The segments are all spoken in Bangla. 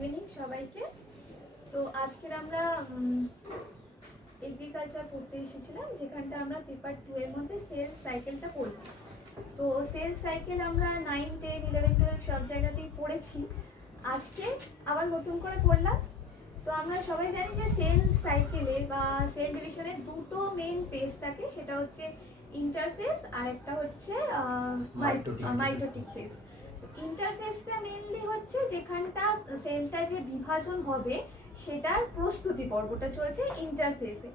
ইভিনিং সবাইকে। তো আজকের আমরা এগ্রিকালচার পড়তে এসেছিলাম, যেখানটা আমরা পেপার 2 এর মধ্যে সেল সাইকেলটা পড়লাম। তো সেল সাইকেল আমরা 9, 10, 11, 12 সব জায়গাতেই পড়েছি। আজকে আবার নতুন করে পড়লাম। তো আমরা সবাই জানি যে সেল সাইকেলে বা সেল ডিভিশনে দুটো মেইন ফেজ থাকে, সেটা হচ্ছে ইন্টারফেস আর একটা হচ্ছে মাইটোটিক ফেজ। ইন্টারফেসটা মেইনলি হচ্ছে যেখানটা সেলটা যে বিভাজন হবে সেটার প্রস্তুতি পর্বটা চলছে ইন্টারফেসে,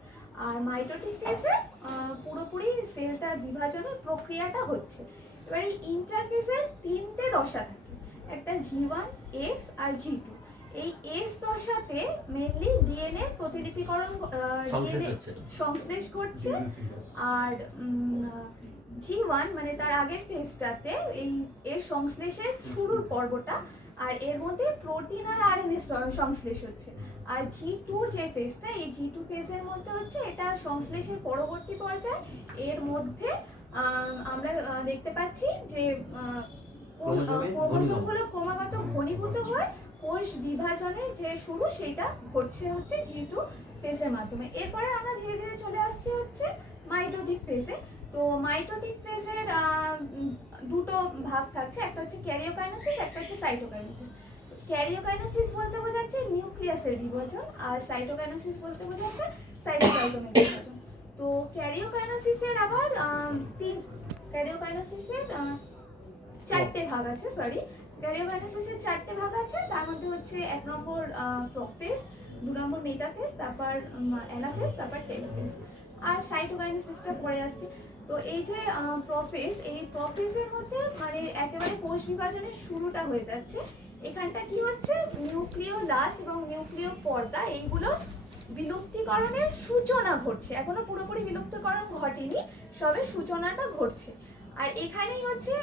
আর মাইটোটিক ফেজে পুরোপুরি সেলটা বিভাজনের প্রক্রিয়াটা হচ্ছে। এবার এই ইন্টারফেসের 3টে দশা থাকে, একটা G1, S আর G2। এই S দশাতে মেইনলি ডিএনএ প্রতিলিপিকরণ সংশ্লেষ ঘটছে, আর G1 মানে তার আগের ফেজটাতে এর সংশ্লেষের শুরুর পর্বটা, আর এর মধ্যে প্রোটিন আর আরএনএ সংশ্লেষ হচ্ছে। আর G2 যে ফেজটা, এই G2 ফেজের মধ্যে হচ্ছে এটা সংশ্লেষের পরবর্তী পর্যায়ে। এর মধ্যে আমরা দেখতে পাচ্ছি যে ক্রোমোসোমগুলো ক্রমাগত ঘনীভূত হয়, কোষ বিভাজনের যে শুরু সেটা ঘটছে হচ্ছে G2 ফেজের মাধ্যমে। এরপরে আমরা ধীরে ধীরে চলে আসছি হচ্ছে মাইটোটিক ফেজে। তো মাইটোটিক ফেজের দুটো ভাগ থাকছে, একটা হচ্ছে ক্যারিওকাইনেসিস, একটা হচ্ছে সাইটোকাইনেসিস। ক্যারিওকাইনেসিস বলতে বোঝাচ্ছে নিউক্লিয়াসের বিভাজন, আর সাইটোকাইনেসিস বলতে বোঝাচ্ছে সাইটোপ্লাজমের বিভাজন। তো ক্যারিওকাইনেসিসের আবার চারটে ভাগ আছে, ক্যারিওকাইনেসিসের 4টে ভাগ আছে। তার মধ্যে হচ্ছে 1 নম্বর প্রোফেজ, 2 নম্বর মেটাফেজ, তারপর অ্যানাফেজ, তারপর টেলোফেজ, আর সাইটোকাইনেসিসটা পরে আসছে। তো এই যে প্রোফেজ, এই প্রোফেজের মধ্যে মানে একেবারে কোষ বিভাজনের শুরুটা হয়ে যাচ্ছে। এখানটা কি হচ্ছে, নিউক্লিওলাস এবং নিউক্লিয় পর্দা এইগুলো বিলুপ্তিকরণের সূচনা ঘটছে। এখনো পুরোপুরি বিলুপ্তিকরণ ঘটেনি, সবে সূচনাটা ঘটছে। আর এখানেই হচ্ছে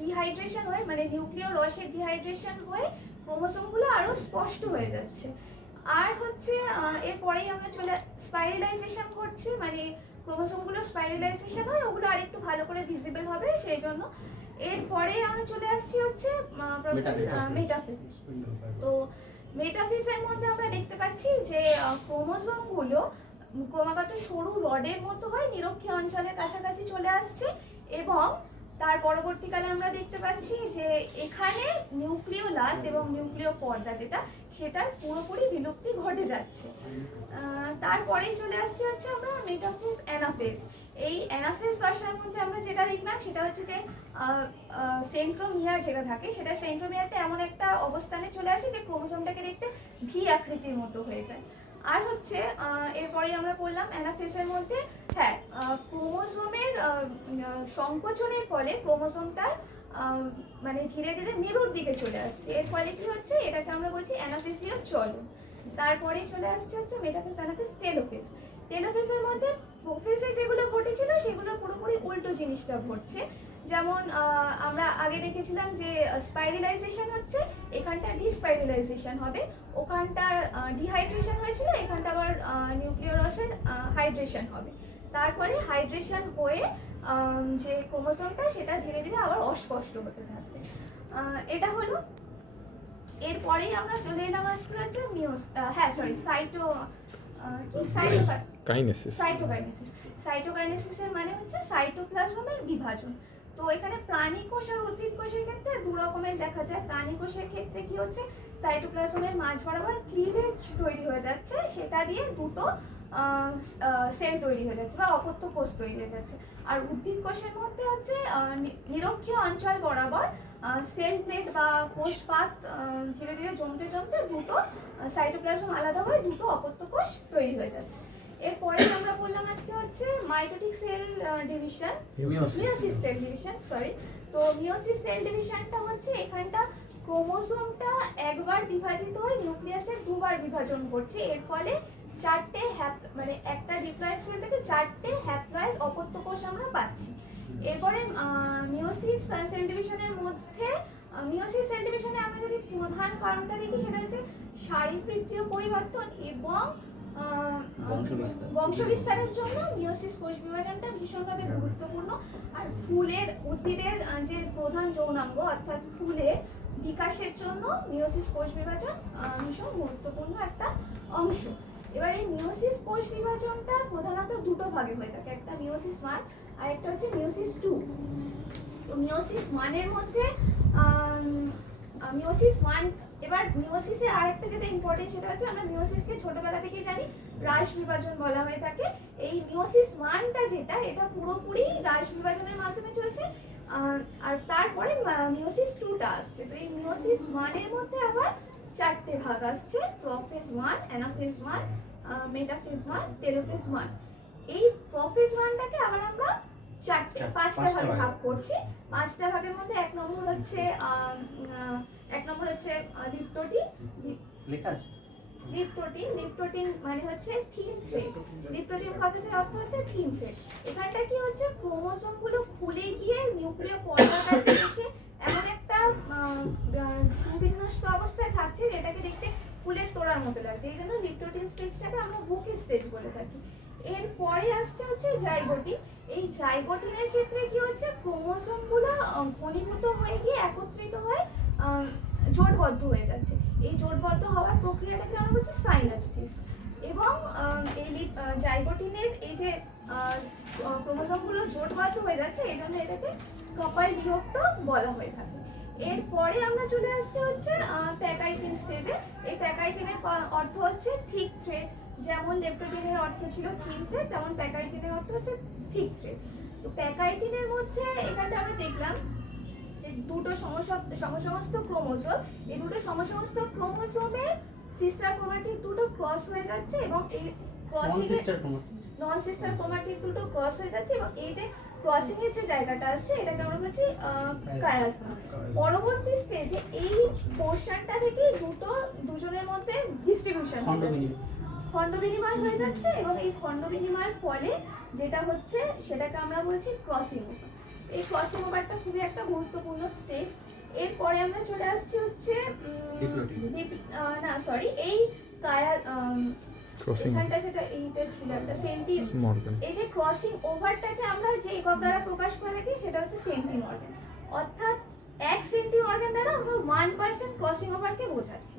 ডিহাইড্রেশন হয়ে, মানে নিউক্লিয় রসের ডিহাইড্রেশন হয়ে ক্রোমোসোমগুলো আরো স্পষ্ট হয়ে যাচ্ছে। আর হচ্ছে এরপরেই আমরা স্পাইরালাইজেশন ঘটছে, মানে ক্রোমোসোমগুলো স্পাইরালাইজেশন হয়, ওগুলো আরেকটু ভালো করে ভিজিবল হবে সেই জন্য। এরপরে আমরা চলে আসছি হচ্ছে মেটাফেজ। তো মেটাফেজের মধ্যে আমরা দেখতে পাচ্ছি যে ক্রোমোসোমগুলো ক্রমাগত সরু রডের মতো হয়, নিরক্ষীয় অঞ্চলের কাছাকাছি চলে আসছে, এবং তার পরবর্তীকালে আমরা দেখতে পাচ্ছি যে এখানে নিউক্লিওলাস এবং নিউক্লিয় পর্দা সেটার পুরোপুরি বিলুপ্তি ঘটে যাচ্ছে। তারপরেই চলে আসছে হচ্ছে আমরা মেটাফেজ, অ্যানাফেজ। এই অ্যানাফেজ দশার মধ্যে আমরা যেটা দেখলাম সেটা হচ্ছে যে সেন্ট্রোমিয়ার যেটা থাকে, সেটা সেন্ট্রোমিয়ারটা এমন একটা অবস্থানে চলে আসে যে ক্রোমোসোমটাকে দেখতে ভি আকৃতির মতো হয়ে যায়। আর হচ্ছে এরপরেই আমরা পড়লাম অ্যানাফেজের মধ্যে, ক্রোমোসোমের সংকোচনের ফলে ক্রোমোসোমটার মানে ধীরে ধীরে মেরুর দিকে চলে আসছে। এর ফলে কি হচ্ছে, এটাকে আমরা বলছি অ্যানাফেসীয় চলন। তারপরেই চলে আসছে হচ্ছে মেটাফেজ, অ্যানাফেজ, টেলোফেজ। টেলোফেজের মধ্যে প্রোফেজে যেগুলো ঘটেছিল সেগুলো পুরোপুরি উল্টো জিনিসটা ঘটছে। যেমন আমরা আগে দেখেছিলাম যে স্পাইরালাইজেশন হচ্ছে, এখানটা ডিস্পাইরালাইজেশন হবে। ওখানটার ডিহাইড্রেশন হয়েছিল, এখানটা আবার নিউক্লিওরসের হাইড্রেশন হবে। তারপরে হাইড্রেশন হয়ে যে ক্রোমোসোমটা সেটা ধীরে ধীরে আবার অস্পষ্ট হতে থাকবে। এটা হলো। এরপরেই আমরা চলে এলাম আজকে হচ্ছে সাইটোকাইনেসিসের মানে হচ্ছে সাইটোপ্লাজমের বিভাজন। তো এখানে প্রাণী কোষ আর উদ্ভিদ কোষের ক্ষেত্রে দু রকমের দেখা যায়। প্রাণী কোষের ক্ষেত্রে কি হচ্ছে, সাইটোপ্লাজমের মাঝ বরাবর ক্লিভেজ তৈরি হয়ে যাচ্ছে, সেটা দিয়ে দুটো সেল তৈরি হয়ে যাচ্ছে বা অপত্য কোষ তৈরি হয়ে যাচ্ছে। আর উদ্ভিদ কোষের মধ্যে হচ্ছে নিরক্ষীয় অঞ্চল বরাবর সেল প্লেট বা কোষপাত ধীরে ধীরে জমতে জমতে দুটো সাইটোপ্লাজম আলাদা হয়ে দুটো অপত্য কোষ তৈরি হয়ে যাচ্ছে। এরপরে আমরা বললাম আজকে হচ্ছে mitotic cell division, meiosis cell division, তো মিয়োসিস সেল ডিভিশনটা হচ্ছে এখানটা ক্রোমোসোমটা একবার বিভাজিত হয়ে নিউক্লিয়াসের দুবার বিভাজন করছে। এর ফলে 4টে মানে একটা ডিপ্লয়েড সেল থেকে 4টে হ্যাপ্লয়েড অপত্য কোষ আমরা পাচ্ছি। এরপরে মিয়োসিস সেল ডিভিশনের মধ্যে, মিয়োসিস সেল ডিভিশনে আমরা যদি প্রধান কারণটা দেখি সেটা হচ্ছে শারীরবৃত্তীয় পরিবর্তন এবং বংশবিস্তারের জন্য মিয়োসিস কোষ বিভাজনটা ভীষণভাবে গুরুত্বপূর্ণ। আর উদ্ভিদের যে প্রধান যৌনাঙ্গ অর্থাৎ ফুলের বিকাশের জন্য মিওসিস কোষ বিভাজন ভীষণ গুরুত্বপূর্ণ একটা অংশ। এবার এই মিওসিস কোষ বিভাজনটা প্রধানত দুটো ভাগে হয়ে থাকে, একটা মিওসিস 1 আর একটা হচ্ছে মিওসিস 2। তো মিওসিস 1 এর মধ্যে মিওসিস 1, এবার মিওসিসের আরেকটা যেটা ইম্পর্টেন্ট সেটা হচ্ছে আমরা মিওসিসকে ছোটবেলা থেকেই জানি হ্রাস বিভাজন বলা হয়ে থাকে। এই মিওসিস 1টা যেটা, এটা পুরোপুরি হ্রাস বিভাজনের মাধ্যমে চলছে, আর তারপরে মিওসিস 2টা আসছে। তো এই মিওসিস 1 এর মধ্যে আবার 4টে ভাগ আসছে, প্রোফেজ 1, অ্যানাফেজ 1, মেটাফেজ 1, টেলোফেজ 1। এই প্রোফেজ 1টাকে আবার আমরা পাঁচটা ভাগে ভাগ করছি। 5টা ভাগের মধ্যে এক নম্বর হচ্ছে লিপ্টোটিন। লেখা আছে লিপ্টোটিন মানে হচ্ছে থিন থ্রেড। লিপ্টোটিন কথাটার অর্থ হচ্ছে থিন থ্রেড। এখানটা কি হচ্ছে, ক্রোমোসোম গুলো খুলে গিয়ে নিউক্লিয় পর্দার কাছে এসে এমন একটা সুবিন্যস্ত অবস্থায় থাকছে যেটাকে দেখতে ফুলের তোড়ার মতো লাগছে, এই জন্য লিপ্টোটিন স্টেজটাকে আমরা বুকি স্টেজ বলে থাকি। এরপরে আসছে হচ্ছে জাইগোটিন। এই জাইগোটিনের ক্ষেত্রে কি হচ্ছে, ক্রোমোসোম গুলো ঘনীভূত হয়ে গিয়ে একত্রিত হয়ে জোটবদ্ধ হয়ে যাচ্ছে। এই জোটবদ্ধ হওয়ার প্রক্রিয়াটাকে আমরা বলছি সাইন্যাপসিস। এবং এই জাইগোটিনের এই যে ক্রোমোসোমগুলো জোটবদ্ধ হয়ে যাচ্ছে, এই জন্য এটাকে কপাল ডিওপ্ট বলা হয়ে থাকে। এরপরে আমরা চলে আসছি হচ্ছে প্যাকাইটিন স্টেজে। এই প্যাকাইটিনের অর্থ হচ্ছে থিক থ্রেড। যেমন লেপ্টোটিনের অর্থ ছিল থিন থ্রেড, তেমন প্যাকাইটিনের অর্থ হচ্ছে থিক থ্রেড। তো প্যাকাইটিনের মধ্যে এখানটা আমরা দেখলাম দুটো সমসমস্ত ক্রোমোসোম, এই দুটো সমসমস্ত ক্রোমোসোমের সিস্টার ক্রোমাটিড দুটো ক্রস হয়ে যাচ্ছে এবং এই নন সিস্টার ক্রোমাটিড দুটো ক্রস হয়ে যাচ্ছে এবং এই যে ক্রসিং এর যে জায়গাটা আছে এটাকে আমরা বলছি কায়াজমা। পরবর্তী স্টেজে এই পোরশনটা থেকে দুজনের মধ্যে ডিস্ট্রিবিউশন হয়ে যাচ্ছে, খণ্ড বিনিময় হয়ে যাচ্ছে এবং এই খণ্ড বিনিময়ের ফলে যেটা হচ্ছে সেটাকে আমরা বলছি ক্রসিং ওভার। এই ক্রসিং ওভারটা খুবই একটা গুরুত্বপূর্ণ স্টেজ। এরপরে আমরা চলে আসছি হচ্ছে এই এখানটা যেটা এইটা ছিল একটা সেন্টিমর্গান। এই যে ক্রসিং ওভারটাকে আমরা যে একক দ্বারা প্রকাশ করে থাকি সেটা হচ্ছে সেন্টিমর্গান। অর্থাৎ 1 সেন্টিমর্গান দ্বারা আমরা 1% ক্রসিং ওভারকে বোঝাচ্ছি।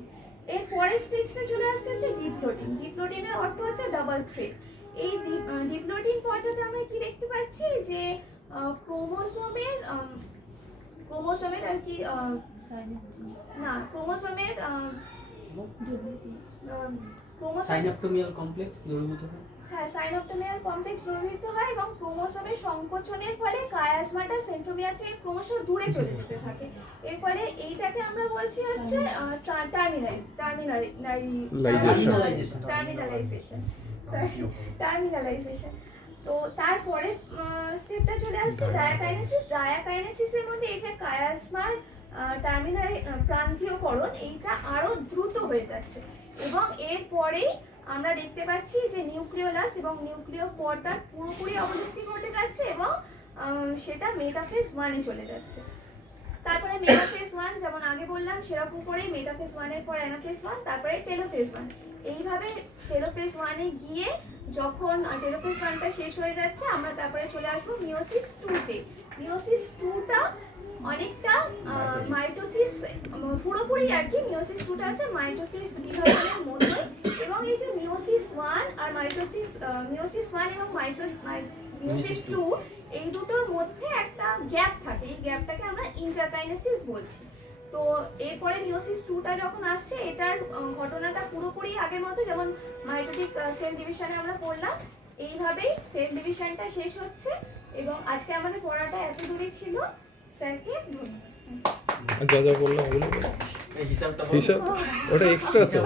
এর পরের স্টেজটা চলে আসছে হচ্ছে ডিপ্লোটিন। ডিপ্লোটিনের অর্থ হচ্ছে ডাবল থ্রেড। এই ডিপ্লোটিন পর্যায়ে আমরা কি দেখতে পাচ্ছি যে ক্রোমোসোমের আর কি সাইনোপ্টোমিয়াল কমপ্লেক্স দ্রবীভূত হয়। হ্যাঁ, সাইনোপ্টোমিয়াল কমপ্লেক্স দ্রবীভূত হয় এবং ক্রোমোসোমের সংকোচনের ফলে কায়াজমাটা সেন্ট্রোমিয়ার থেকে ক্রমশ দূরে চলে যেতে থাকে। এর ফলে এইটাকে আমরা বলছি হচ্ছে টার্মিনালাইজেশন। তো তারপরে স্টেপটা চলে আসছে ডায়াকাইনেসিস। ডায়াকাইনেসিসের মধ্যে এই যে কায়াজমার প্রান্তীয়করণ এইটা আরো দ্রুত হয়ে যাচ্ছে এবং এরপরেই আমরা দেখতে পাচ্ছি যে নিউক্লিওলাস এবং নিউক্লিয় পর্দার পুরোপুরি অবলুপ্তি ঘটে যাচ্ছে এবং সেটা মেটাফেজ 1-এ চলে যাচ্ছে। তারপরে মেটাফেজ 1 যেমন আগে বললাম সেরকম করেই মেটাফেজ 1 এর পর অ্যানাফেজ 1, তারপরে টেলোফেজ 1। এইভাবে টেলোফেজ 1-এ গিয়ে যখন টেলোফেজ 1টা শেষ হয়ে যাচ্ছে আমরা তারপরে চলে আসবো মিওসিস 2-তে। মিওসিস 2টা অনেকটা মাইটোসিস পুরোপুরি আর কি। মিওসিস 2টা হচ্ছে মাইটোসিস বিভাজনের মধ্যে এবং এই যে মিওসিস 1 আর মিওসিস 1 এবং মিওসিস 2 এই দুটোর মধ্যে একটা গ্যাপ থাকে, এই গ্যাপটাকে আমরা ইন্টারকাইনেসিস বলছি। তো এরপরে মিওসিস 2টা যখন আসছে এটার ঘটনাটা পুরোপুরি আগের মতো, যেমন মাইটোটিক সেল ডিভিশনে আমরা পড়লাম, এইভাবেই সেল ডিভিশনটা শেষ হচ্ছে। এবং আজকে আমাদের পড়াটা এত দূরই ছিল। স্যারকে ধন্যবাদ। যা বললাম ওগুলো হিসাব ওটা এক্সট্রা তো।